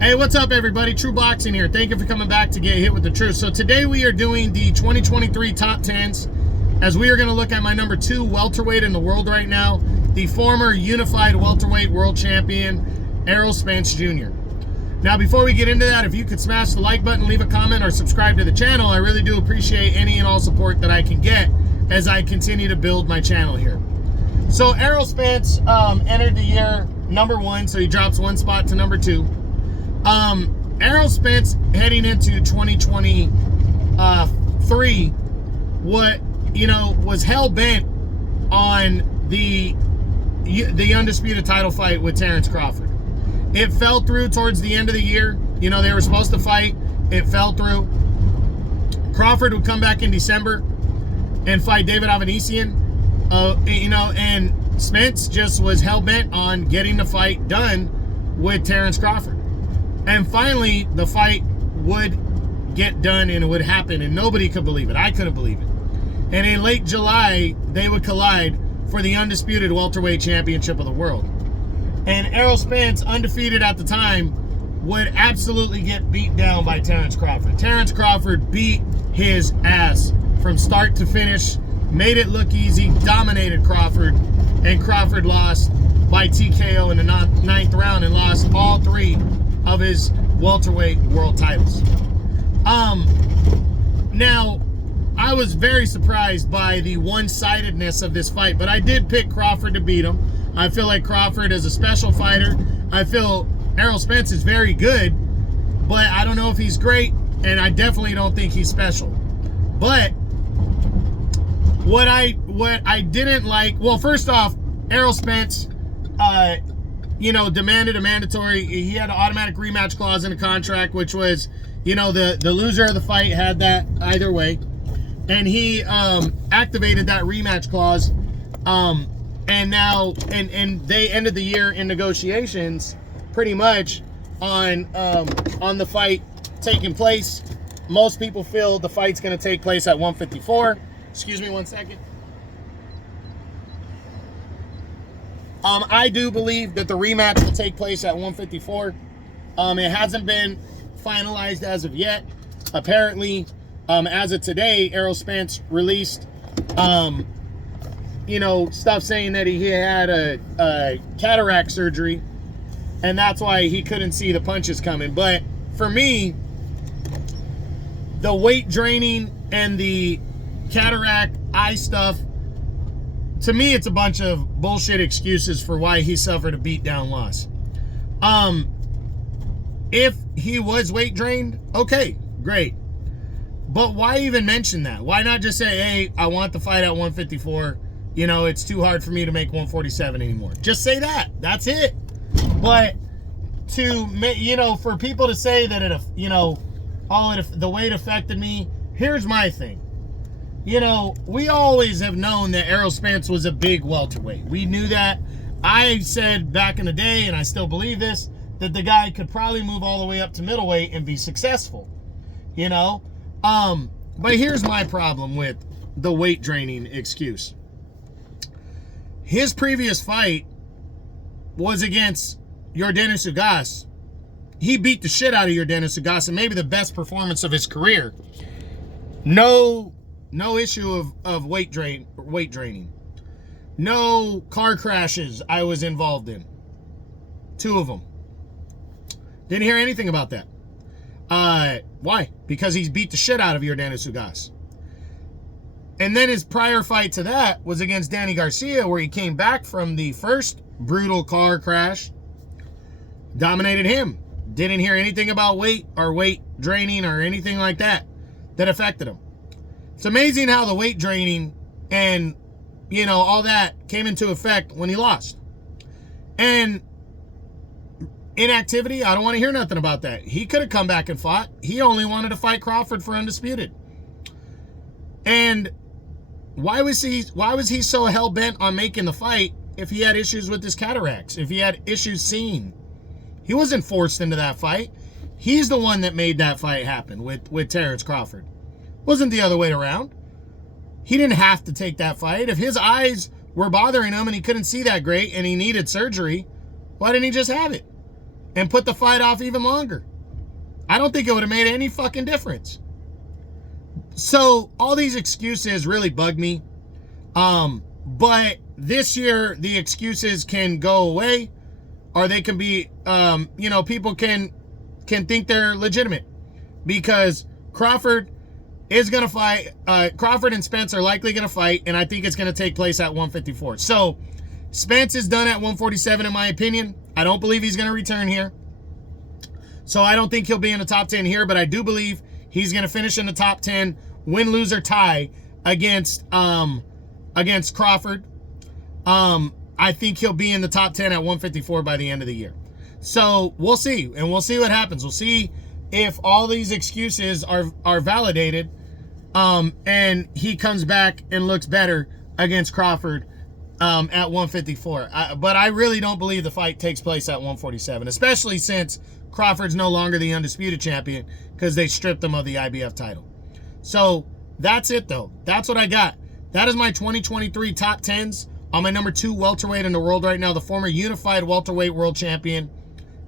Hey, what's up, everybody? True Boxing here. Thank you for coming back to Get Hit with the Truth. So today we are doing the 2023 Top 10s, as we are going to look at my number 2 welterweight in the world right now, the former unified welterweight world champion, Errol Spence Jr. Now, before we get into that, if you could smash the like button, leave a comment, or subscribe to the channel, I really do appreciate any and all support that I can get as I continue to build my channel here. So Errol Spence entered the year number 1, so he drops 1 spot to number 2. Errol Spence heading into 2023, was hell-bent on the undisputed title fight with Terrence Crawford. It fell through towards the end of the year. They were supposed to fight. It fell through. Crawford would come back in December and fight David Avanesian. And Spence just was hell-bent on getting the fight done with Terrence Crawford. And finally, the fight would get done and it would happen, and nobody could believe it. I couldn't believe it. And in late July, they would collide for the undisputed welterweight championship of the world. And Errol Spence, undefeated at the time, would absolutely get beat down by Terrence Crawford. Terrence Crawford beat his ass from start to finish, made it look easy, dominated Crawford, and Crawford lost by TKO in the 9th round and lost all 3 of his welterweight world titles. Now, I was very surprised by the one-sidedness of this fight, but I did pick Crawford to beat him. I feel like Crawford is a special fighter. I feel Errol Spence is very good, but I don't know if he's great, and I definitely don't think he's special. But what I didn't like, well, first off, Errol Spence, demanded a mandatory. He had an automatic rematch clause in the contract, which was, the loser of the fight had that either way. And he activated that rematch clause. And now, and they ended the year in negotiations pretty much on the fight taking place. Most people feel the fight's going to take place at 154. Excuse me one second. I do believe that the rematch will take place at 154. It hasn't been finalized as of yet. Apparently, as of today, Errol Spence released, stuff saying that he had a cataract surgery, and that's why he couldn't see the punches coming. But for me, the weight draining and the cataract eye stuff, to me, it's a bunch of bullshit excuses for why he suffered a beatdown loss. If he was weight drained, okay, great. But why even mention that? Why not just say, hey, I want the fight at 154. It's too hard for me to make 147 anymore. Just say that. That's it. But for people to say that the weight affected me, here's my thing. We always have known that Errol Spence was a big welterweight. We knew that. I said back in the day, and I still believe this, that the guy could probably move all the way up to middleweight and be successful. But here's my problem with the weight draining excuse. His previous fight was against Yordenis Ugas. He beat the shit out of Yordenis Ugas, and maybe the best performance of his career. No issue of weight draining. No car crashes I was involved in. 2 of them. Didn't hear anything about that. Why? Because he's beat the shit out of Yordenis Ugas. And then his prior fight to that was against Danny Garcia, where he came back from the first brutal car crash, dominated him. Didn't hear anything about weight or weight draining or anything like that affected him. It's amazing how the weight draining and, all that came into effect when he lost. And inactivity, I don't want to hear nothing about that. He could have come back and fought. He only wanted to fight Crawford for undisputed. And why was he so hell-bent on making the fight if he had issues with his cataracts, if he had issues seeing? He wasn't forced into that fight. He's the one that made that fight happen with Terrence Crawford. Wasn't the other way around. He didn't have to take that fight. If his eyes were bothering him and he couldn't see that great and he needed surgery, why didn't he just have it? and put the fight off even longer. I don't think it would have made any fucking difference. So all these excuses really bug me. But this year the excuses can go away, or they can be, people can think they're legitimate, because Crawford is going to fight. Crawford and Spence are likely going to fight, and I think it's going to take place at 154. So Spence is done at 147 in my opinion. I don't believe he's going to return here. So I don't think he'll be in the top 10 here, but I do believe he's going to finish in the top 10, win, lose, or tie against Crawford. I think he'll be in the top 10 at 154 by the end of the year. So we'll see, and we'll see what happens. We'll see if all these excuses are validated, and he comes back and looks better against Crawford at 154. But I really don't believe the fight takes place at 147, especially since Crawford's no longer the undisputed champion because they stripped him of the IBF title. So that's it, though. That's what I got. That is my 2023 top 10s. On my number 2 welterweight in the world right now, the former unified welterweight world champion,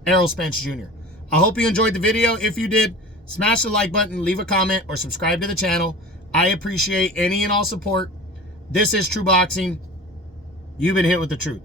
Errol Spence Jr. I hope you enjoyed the video. If you did, smash the like button, leave a comment, or subscribe to the channel. I appreciate any and all support. This is True Boxing. You've been hit with the truth.